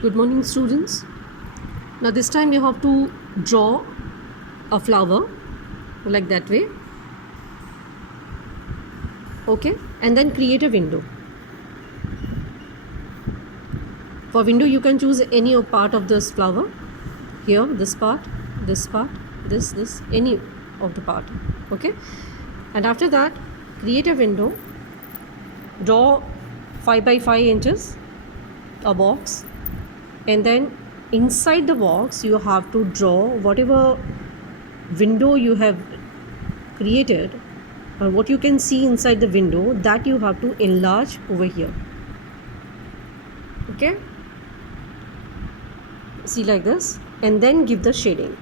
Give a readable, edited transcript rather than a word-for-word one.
Good morning, students. Now this time you have to draw a flower like that way. Okay, and then create a window. For window you can choose any part of this flower. Here, this part, this, any of the part. Okay, and after that create a window. Draw 5 by 5 inches a box, and then inside the box you have to draw whatever window you have created, or what you can see inside the window, that you have to enlarge over here. Okay, see like this, and then give the shading.